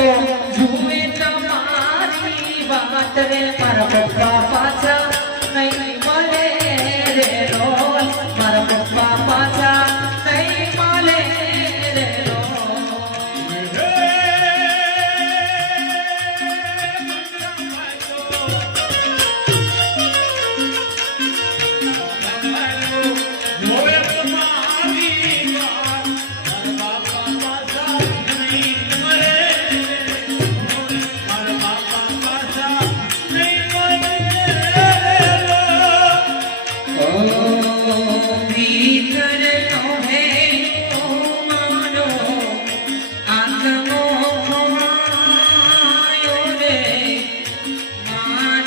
તો જુએ તમારી વાત રે મારા પપ્પા.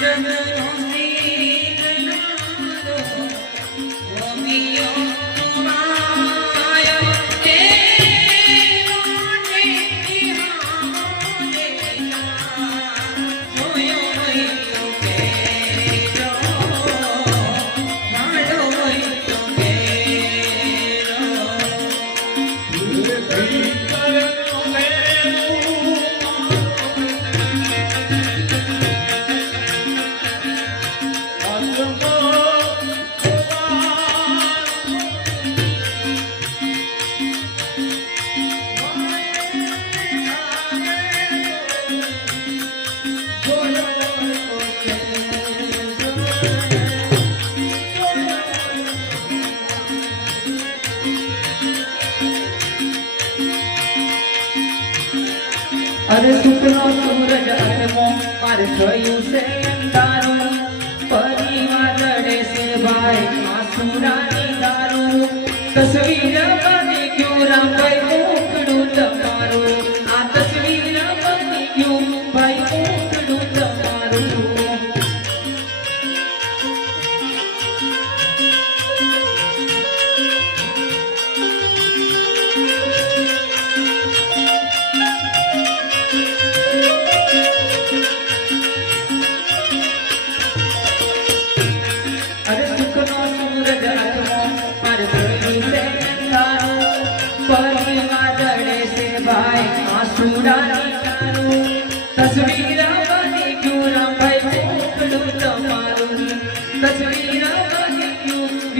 Thank you. અરે સુખનો સૂરજ અસ્તમો મારે થયું છે અંધારું. પરિવાર રડે છે ભાઈ આસુરાની દારૂ. તસવીર દેખ્યું ગયું રામ ભાઈ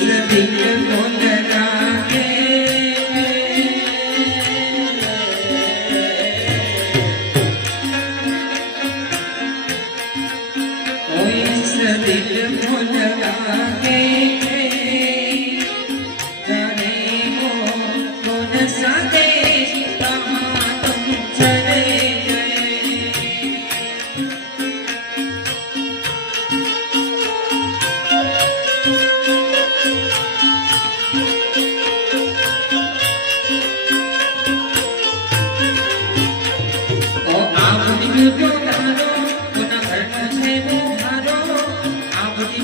living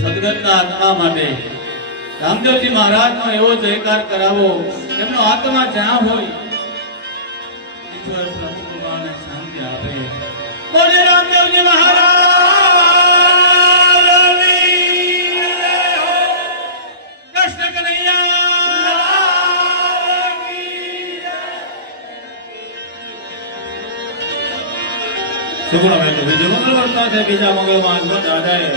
સદગતના આત્મા માટે રામદેવજી મહારાજનો એવો જયકાર કરાવો એમનો આત્મા જ્યાં હોય ઈશ્વર મહારાજ! સુગુણ મેં તો બીજું મંગળ વર્તા છે બીજા મંગળમાં આસમાન દાદાએ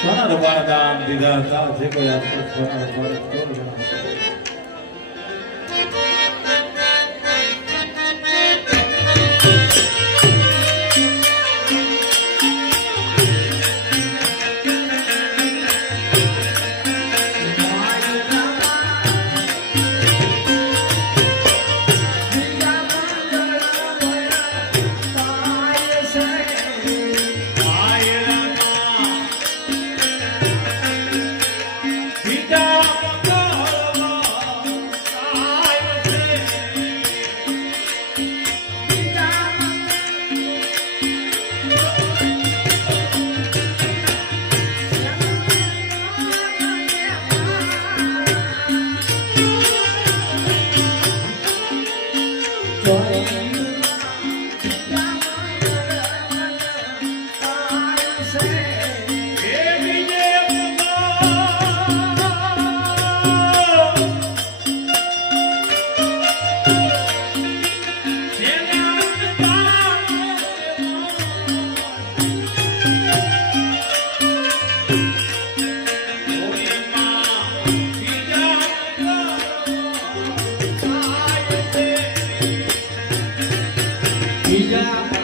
સોના રૂપાના દામ દીધા હતા. જે કોઈ આપશે સોના રૂપાના Yeah.